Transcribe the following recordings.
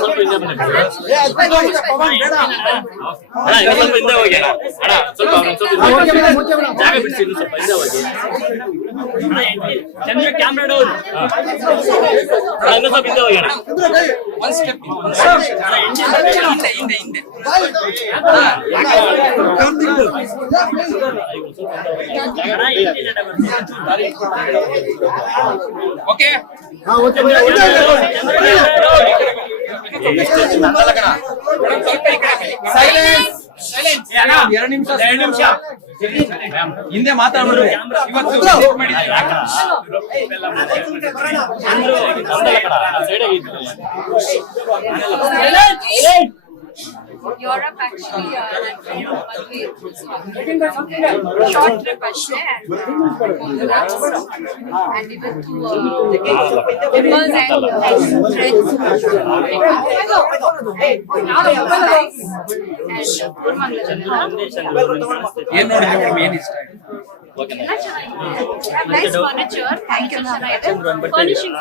ಸ್ವಲ್ಪ ಹಿಂದೆ ಬನ್ನಿ ಅಣ್ಣ, ಇನ್ನೂ ಸ್ವಲ್ಪ ಹಿಂದೆ ಹೋಗಿ ಅಣ್ಣ, ಸ್ವಲ್ಪ ಜಾಗ ಬಿಡಿಸಿ, ಇನ್ನೂ ಸ್ವಲ್ಪ ಹಿಂದೆ ಹೋಗಿ ಚಂದ್ರ ಕ್ಯಾಮ್ರಾ ಡೌನ್, ಇನ್ನೂ ಸ್ವಲ್ಪ ಹಿಂದೆ ಹೋಗಿ ಅಣ್ಣ, ಒಂದು ಸ್ಟೆಪ್ ಹಿಂದೆ ಹಿಂದೆ ಓಕೆ ಎರಡು ನಿಮಿಷ ಹಿಂದೆ ಮಾತಾಡೋದು ಇವತ್ತು Europe actually short trip ashte and even to Nepal and friends ಏನ್ ನೋಡಿದ್ರೆ ಮೇನ್ ಇಷ್ಟ nice furniture, thank you. Furnishing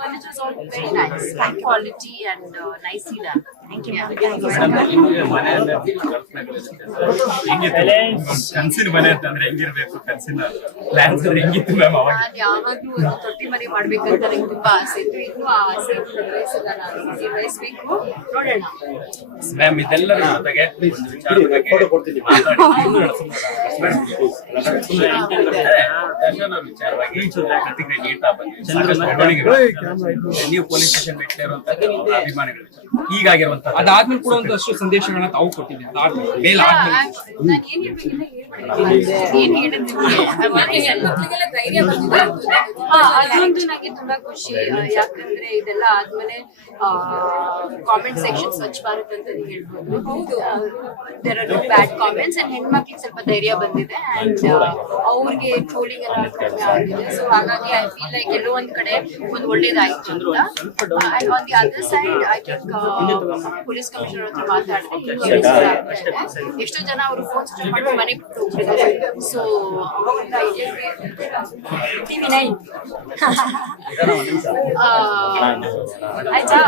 furniture is all very nice, high quality and nicely done. Thank you. ಕನ್ಸಿನ ಮನೆ ಅಂತಂದ್ರೆ ಹೆಂಗಿರ್ಬೇಕು, ಕನ್ಸಿನ ಪ್ಲಾನ್ಸ್ ಹೆಂಗಿತ್ತು ಮ್ಯಾಮ್? ಅವಾಗ ಯಾವಾಗ್ಲೂ ಒಂದು ತೊಟ್ಟಿ ಮನೆ ಮಾಡ್ಬೇಕಂತ ನಂಗೆ ತುಂಬಾ ಆಸೆ ಇತ್ತು. ಇನ್ನೂ ಆ ಆಸೆ ನಿರ್ವಹಿಸಿಲ್ಲ, ನಾನು ನಿರ್ವಹಿಸ್ಬೇಕು, ನೋಡೋಣ. ಮ್ಯಾಮ್ ಇದೆಲ್ಲರ ಜೊತೆಗೆ ಒಂದು ವಿಚಾರದ ಬಗ್ಗೆ ವಿಚಾರವಾಗಿ ನೀಡ್ತಾ ನೀವು ಪೊಲೀಸ್ ಸ್ಟೇಷನ್ ಬಿಟ್ಟೇ ಇರುವಂತ ಅಭಿಮಾನಿಗಳು ಹೀಗಾಗಿರುವಂತ ಅದಾದ್ಮೇಲೆ ಕೂಡ ಒಂದಷ್ಟು ಸಂದೇಶಗಳನ್ನ ತಾವು ಕೊಟ್ಟಿದ್ದೀವಿ. ಅದಾದ್ಮೇಲೆ ಅದೊಂದು ನನಗೆ ತುಂಬಾ ಖುಷಿ, ಯಾಕಂದ್ರೆ ಇದೆಲ್ಲ ಆದ್ಮೇಲೆ ಕಾಮೆಂಟ್ ಸೆಕ್ಷನ್ ಸ್ವಚ್ಛ ಭಾರತ್ ಅಂತ ಹೇಳ್ಬೋದು. ಹೌದು, there are no bad comments and ಹೆಣ್ಮಕ್ಳಿಗೆ ಸ್ವಲ್ಪ ಧೈರ್ಯ ಬಂದಿದೆ ಅಂಡ್ ಅವ್ರಿಗೆ ಟ್ರೋಲಿಂಗ್ ಎಲ್ಲ ಕಡಿಮೆ ಆಗಿದೆ. ಸೊ ಹಾಗಾಗಿ ಐ ಫೀಲ್ ಲೈಕ್ ಎಲ್ಲೋ ಒಂದ್ ಕಡೆ ಒಂದು ಒಳ್ಳೇದಾಯ್ತು ಅಂತ. And on the other side I think police commissioner ಹತ್ರ ಮಾತಾಡಿದೆ, ಎಷ್ಟೋ ಜನ ಅವರು ಫೋನ್ ಸ್ವಿಚ್ ಮಾಡಿ ಮನೆಗೆ ಬಿಟ್ಟು ಹೋಗ್ತಿದ್ದಾರೆ. ಸೊ ಆಯ್ತಾ,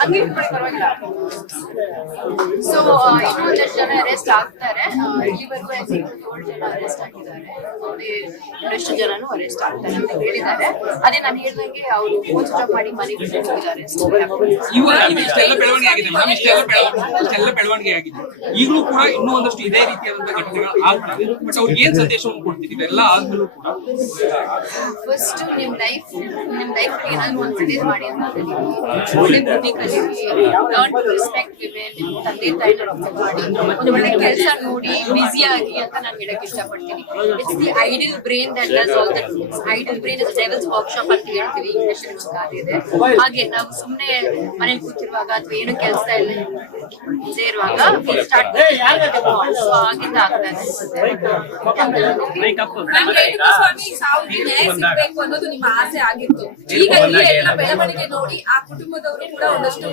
ಹಂಗೆ ಪರವಾಗಿಲ್ಲ. ಸೊ ಇನ್ನೂ ಒಂದಷ್ಟು ಜನ ಅರೆಸ್ಟ್ ಆಗ್ತಾರೆ, ಇಲ್ಲಿವರೆಗೂ 7 ಜನ ಅರೆಸ್ಟ್ ಆಗಿದ್ದಾರೆ, ಇನ್ನಷ್ಟು ಜನನು ಅರೆಸ್ಟ್ ಆಗ್ತಾರೆ ಅಂತ ಹೇಳಿದ್ದಾರೆ. ಅದೇ ನಾನು ಹೇಳ್ದಂಗೆ ಅವರು ಫೋನ್ ಸ್ವಿಚ್ ಆಫ್ ಮಾಡಿ ಮನೆಗೆ ಬಿಟ್ಟು ಹೋಗಿದ್ದಾರೆ. ಇಷ್ಟೆಲ್ಲ ಬೆಳವಣಿಗೆ ಆಗಿದೆ ಮೇಡಮ್, ಇಷ್ಟೆಲ್ಲ ಬೆಳವಣಿಗೆ ಆಗಿದೆ. ಈಗಲೂ ಕೂಡ ಇನ್ನೂ ಒಂದಷ್ಟು ಇದೇ ರೀತಿಯಾದಂತಹ ಘಟನೆಗಳು ಆಗ್ತವೆ. ಬಟ್ ಅವ್ರಿಗೆ ಏನ್ ಸಂದೇಶವನ್ನು ಕೊಡ್ತಿದ್ದೀವಿ ಎಲ್ಲ ಆದ್ಮೇಲೂ ಕೂಡ? ಫಸ್ಟ್ ನಿಮ್ ಲೈಫ್ ಏನಾದ್ರು ಒಂದು ಒಳ್ಳೇದು ಮಾಡಿ ಅಂತ ಒಳ್ಳೆ ಬುದ್ಧಿ ಕಲೀರಿ, ಲರ್ನ್ ಟು ರೆಸ್ಪೆಕ್ಟ್ ವಿಮೆನ್, ತಂದೆ ತಾಯಿನ ರೆಸ್ಪೆಕ್ಟ್ ಮಾಡಿ, ಒಂದು ಒಳ್ಳೆ ಕೆಲಸ ನೋಡಿ ಬ್ಯುಸಿ ಆಗಿ ಅಂತ ನಾನು ಹೇಳಕ್ ಇಷ್ಟಪಡ್ತೀನಿ. It's the idle brain that does all the things. Idle brain is devil's workshop ಅಂತ ಹೇಳ್ತೀವಿ ಇಂಗ್ಲಿಷ್ ಅಲ್ಲಿ ಒಂದು ಗಾದೆ ಇದೆ. ಹಾಗೆ ನಾವು ಸುಮ್ಮನೆ ಮನೇಲಿ ಕೂತಿರುವಾಗ ಅಥವಾ ಏನು ಕೆಲಸ ಇಲ್ಲದೆ ಇರುವಾಗ ಸ್ಟಾರ್ಟ್ ಆಗಿಂದ ಆಗ್ತಾ ಇದೆ. ಸಿಗ್ಬೇಕು ಅನ್ನೋದು ನಿಮ್ಮ ಆಸೆ ಆಗಿತ್ತು. ಈಗ ಈ ಎಲ್ಲ ಬೆಳವಣಿಗೆ ನೋಡಿ ಆ ಕುಟುಂಬದವರು ಕೂಡ ಒಂದಷ್ಟು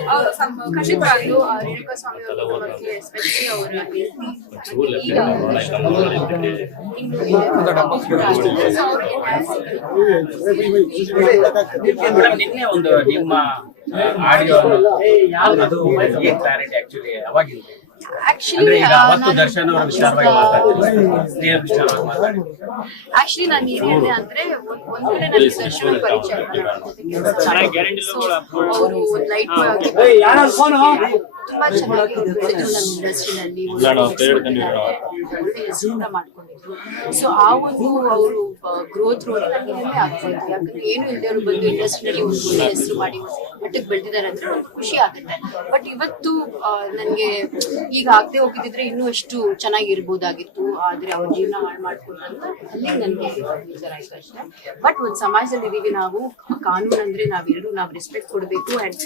ಖಂಡಿತವಾಗ್ಲೂ ರೇಣುಕಾ ಸ್ವಾಮಿ ಅವರ ಬಗ್ಗೆ ಎಸ್ಪೆಷಲಿ ಅವರ ನಿನ್ನೆ ಒಂದು ನಿಮ್ಮ ಆಡಿಯೋ ಅದು ಕ್ಲಾರಿಟಿ ಆಕ್ಚುಲಿ ಅವಾಗಿಲ್ಲ. ಆಕ್ಚುಲಿ ನಾನು ಏನ್ ಹೇಳಿದೆ ಅಂದ್ರೆ ಒಂದ್ ಕಡೆ ನನ್ನ ದರ್ಶನ ಪರಿಚಯ ಅವರು ಲೈಟ್ ತುಂಬಾ ಚೆನ್ನಾಗಿ ಬೆಳೆದ್ರು ನಮ್ಮ ಇಂಡಸ್ಟ್ರಿನಲ್ಲಿ, ಒಳ್ಳೆ ಹೆಸರನ್ನ ಮಾಡ್ಕೊಂಡಿದ್ರು. ಸೊ ಆ ಒಂದು ಅವರು ಗ್ರೋತ್ ರೋಡ್ ನನಗೆ ಹೆಮ್ಮೆ ಆಗ್ತದೆ. ಯಾಕಂದ್ರೆ ಏನು ಇಲ್ಲದೆ ಅವರು ಬಂದು ಇಂಡಸ್ಟ್ರಿನಲ್ಲಿ ಒಂದು ಒಳ್ಳೆ ಹೆಸರು ಮಾಡಿ ಮಟ್ಟಕ್ಕೆ ಬೆಳೆದಿದ್ದಾರೆ ಅಂದ್ರೆ ಖುಷಿ ಆಗುತ್ತೆ. ಬಟ್ ಇವತ್ತು ನನ್ಗೆ ಈಗ ಆಗದೆ ಹೋಗಿದ್ರೆ ಇನ್ನೂ ಅಷ್ಟು ಚೆನ್ನಾಗಿರ್ಬೋದಾಗಿತ್ತು, ಆದ್ರೆ ಅವ್ರ ಜೀವನ ಹಾಳು ಮಾಡ್ಕೊಂಡ್ರಂತ ಅಲ್ಲಿ ನನ್ಗೆ ಬೇಜಾರ್ ಆಯ್ತು ಅಷ್ಟೇ. ಬಟ್ ಒಂದು ಸಮಾಜದಲ್ಲಿ ಇದೀವಿ ನಾವು, ಕಾನೂನು ಅಂದ್ರೆ ನಾವು ರೆಸ್ಪೆಕ್ಟ್ ಕೊಡ್ಬೇಕು ಅಂಡ್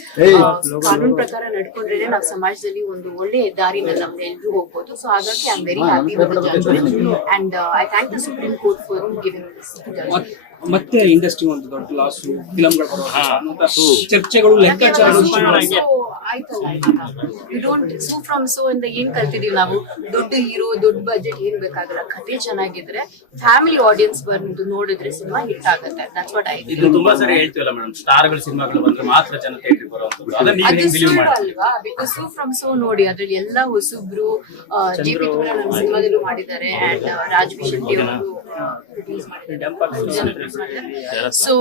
ಕಾನೂನು ಪ್ರಕಾರ ನಡ್ಕೊಂಡ್ರೆ ನಾವು ಸಮಾಜದಲ್ಲಿ ಒಂದು ಒಳ್ಳೆ ದಾರಿನ ನಮ್ದು ಎಲ್ರು ಹೋಗ್ಬೋದು. ಸೊ ಹಾಗಾಗಿ I am very happy with the judgement and I thank the supreme court for giving this judgement. ಮತ್ತೆ ಇಂಡಸ್ಟ್ರಿ ಒಂದು ದೊಡ್ಡ ಲಾಸ್, ಫಿಲಂಗಳು ಚರ್ಚೆಗಳು ಲೆಕ್ಕಾಚಾರ ಆಯ್ತಲ್ಲ we don't so from so ಇಂದ ಏನ್ ಕಲ್ತಿದೀವಿ ನಾವು, ದೊಡ್ಡ ಹೀರೋ ದೊಡ್ಡ ಬಜೆಟ್ ಏನ್ ಬೇಕಾಗಲ್ಲ, ಕಥೆ ಚೆನ್ನಾಗಿದ್ರೆ ಫ್ಯಾಮಿಲಿ ಆಡಿಯನ್ಸ್ ಬಂದು ನೋಡಿದ್ರೆ ಸಿನಿಮಾ ಹಿಟ್ ಆಗುತ್ತೆ. ದಟ್ಸ್ ವಾಟ್ ಐ ಇದು ತುಂಬಾ ಸರಿ ಹೇಳ್ತೀವಲ್ಲ ಮೇಡಮ್, ಸ್ಟಾರ್ಗಳ ಸಿನಿಮಾಗಳು ಬಂದ್ರೆ ಮಾತ್ರ ಜನ ಥಿಯೇಟರ್ ಬರುವಂತದ್ದು. ಅದನ್ನ ನೀವು ಅದು ಹೆಂಗ್ ಬಿಲೀವ್ ಸುಳ್ಳು ಮಾಡ್ತೀವಿ? ಅಲ್ವಾ? ಬಿಕಾಸ್ ಸೋ ಫ್ರಮ್ ಸೋ ನೋಡಿ ಅದ್ರಲ್ಲಿ ಎಲ್ಲ ಹೊಸಬ್ರು ಜಿ ಪಿ ನಮ್ಮ ಸಿನಿಮಾದಲ್ಲೂ ಮಾಡಿದ್ದಾರೆ ಅಂಡ್ ರಾಜ್ವಿ ಶೆಟ್ಟಿ ಅವರು ಸೊ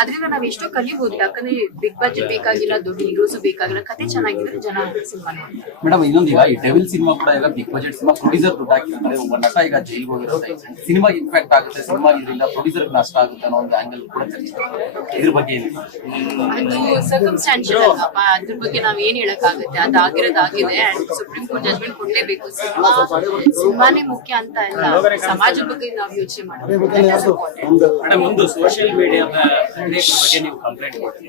ಅದರಿಂದ ನಾವ್ ಎಷ್ಟೋ ಕಲಿಬಹುದು. ಯಾಕಂದ್ರೆ ಬಿಗ್ ಬಜೆಟ್ ಬೇಕಾಗಿಲ್ಲ, ದೊಡ್ಡ ಹೀರೋಸ್ ಬೇಕಾಗಿಲ್ಲ, ಕತೆ ಚೆನ್ನಾಗಿದ್ರೆ ಜನ ಸಿನಿಮಾ ನೋಡ್ತಾರೆ. ಮೇಡಮ್ ಇನ್ನೊಂದು ಈಗ ಈ ಡೆವಿಲ್ ಸಿನಿಮಾ ಕೂಡ ಈಗ ಬಿಗ್ ಬಜೆಟ್ ಸಿನಿಮಾ, ಪ್ರೊಡ್ಯೂಸರ್ ದುಡ್ಡು ಹಾಕಿರ್ತಾರೆ, ಒಬ್ಬ ನಟ ಈಗ ಜೈಲ್ಗೆ ಹೋಗಿರುತ್ತೆ, ಸಿನಿಮಾ ಇಂಪ್ಯಾಕ್ಟ್ ಆಗುತ್ತೆ, ಸಿನಿಮಾ ಇದರಿಂದ ಪ್ರೊಡ್ಯೂಸರ್ ನಷ್ಟ ಆಗುತ್ತೆ ಅನ್ನೋ ಒಂದು ಆಂಗಲ್ ಕೂಡ ಚರ್ಚೆ. ಇದ್ರ ಬಗ್ಗೆ ಏನಿಲ್ಲ, ಅದು ಸರ್ಕಮ್ಸ್ಟಾನ್ಷಿಯಲ್ ಅಲ್ವಪ್ಪ, ಅದ್ರ ಬಗ್ಗೆ ನಾವ್ ಏನ್ ಹೇಳಕ್ಕಾಗುತ್ತೆ, ಅದಾಗಿರೋದಾಗಿದೆ ಅಂಡ್ ಸುಪ್ರೀಂ ಕೋರ್ಟ್ ಜಜ್ಮೆಂಟ್ ಕೊಡ್ಲೇಬೇಕು. ಸಿನಿಮಾನೇ ಮುಖ್ಯ ಅಂತ ಇಲ್ಲ, ಸಮಾಜದ ಬಗ್ಗೆ ನಾವ್ ಯೋಚನೆ ಮಾಡಬೇಕು. ಮೇಡಮ್ ಒಂದು ಸೋಷಿಯಲ್ ಮೀಡಿಯಾದ ಬಗ್ಗೆ ನೀವು ಕಂಪ್ಲೇಂಟ್ ಕೊಡ್ತೀವಿ.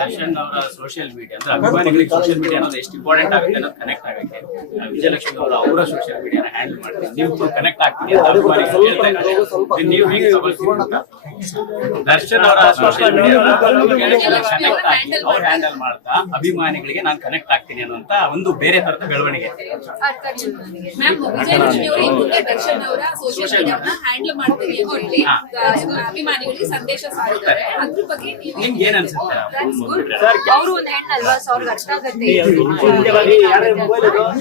ದರ್ಶನ್ ಅವರ ಸೋಷಿಯಲ್ ಮೀಡಿಯಾ ಅಂದ್ರೆ ಅಭಿಮಾನಿಗಳಿಗೆ ಸೋಷಿಯಲ್ ಮೀಡಿಯಾ ಅನ್ನೋದು ಎಷ್ಟು ಇಂಪಾರ್ಟೆಂಟ್ ಆಗುತ್ತೆ ಅನ್ನೋದು ಕನೆಕ್ಟ್ ಆಗಕ್ಕೆ ವಿಜಯಲಕ್ಷ್ಮಿ ಅವರು ಅವರ ಸೋಷಿಯಲ್ ಮೀಡಿಯಾನ ಹ್ಯಾಂಡಲ್ ಮಾಡ್ತಾರೆ. ನೀವು ಕನೆಕ್ಟ್ ಆಗ್ತೀರಿ ಅಂತ ಅಭಿಮಾನಿಗಳು ಹೇಳ್ತಾ ಇದ್ದಾರೆ. ನೀವು ಹೇಗೆ ತಗೊಳ್ತೀರಾ? ದರ್ಶನ್ ಅವರ ಸೋಷಿಯಲ್ ಮೀಡಿಯಾ ಅವ್ರು ಹ್ಯಾಂಡಲ್ ಮಾಡ್ತಾ ಅಭಿಮಾನಿಗಳಿಗೆ ನಾನು ಕನೆಕ್ಟ್ ಆಗ್ತೀನಿ ಅನ್ನೋಂತ ಒಂದು ಬೇರೆ ತರದ ಬೆಳವಣಿಗೆ. ಮ್ಯಾಮ್ ವಿಜಯಲಕ್ಷ್ಮಿ ಅವರು ಈ ಮುಂದೆ ದರ್ಶನ್ ಅವರ ಸೋಷಿಯಲ್ ಮೀಡಿಯಾನ ಹ್ಯಾಂಡಲ್ ಮಾಡ್ತೀವಿ ಅಂತ ಹೇಳಿ ಅಭಿಮಾನಿಗಳಿಗೆ ಸಂದೇಶ ಸಾರಿದ್ದಾರೆ. ಅದ್ರ ಬಗ್ಗೆ ನಿಮ್ಗೆ ಏನ್ ಅನ್ಸುತ್ತೆ? ಅವರು ಒಂದು ಹೆಣ್ಣಲ್ವಾ, ಸೊ ಅವ್ರಿಗೆ ಅರ್ಥ ಆಗತ್ತೆ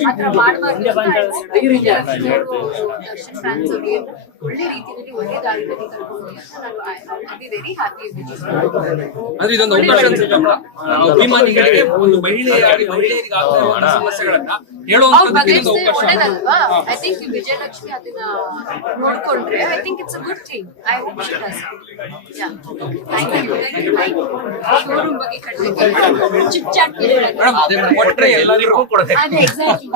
ಆತರ ಮಾಡ್ಬಾರ್ದು. ದರ್ಶನ್ ಫ್ಯಾನ್ಸ್ ಅವ್ರಿಗೆ ಒಳ್ಳೆ ರೀತಿಯಲ್ಲಿ ಒಳ್ಳೆ ದಾರಿಯಲ್ಲಿ ಕರ್ಕೊಂಡು ನಾನು ವೆರಿ ಹ್ಯಾಪಿ. ಅಂದ್ರೆ ಇದೊಂದು ಅವಕಾಶ ಅನ್ಸುತ್ತೆ ಮೇಡಮ್, ಅಭಿಮಾನಿಗಳಿಗೆ ಒಂದು ಮಹಿಳೆಯರಿಗೆ ಆಗ್ತಾ ಇರುವಂತಹ ಸಮಸ್ಯೆಗಳನ್ನ ಹೇಳುವಂತದ್ದು ಇದೊಂದು ಅವಕಾಶ. ಒಳ್ಳೇದಲ್ವಾ? ಐ ಥಿಂಕ್ ವಿಜಯಲಕ್ಷ್ಮಿ ಅದನ್ನ ನೋಡ್ಕೊಂಡ್ರೆ I think it's a good thing. I hope she does. Yeah thank you. Showroom ಬಗ್ಗೆ ಕಡಿಮೆ ಚಿಟ್ ಚಾಟ್ ಮೇಡಮ್ ಅದೇ ಕೊಟ್ರೆ ಎಲ್ಲರಿಗೂ ಕೊಡಬೇಕು. ಅದೇ ಎಕ್ಸಾಕ್ಟ್ಲಿ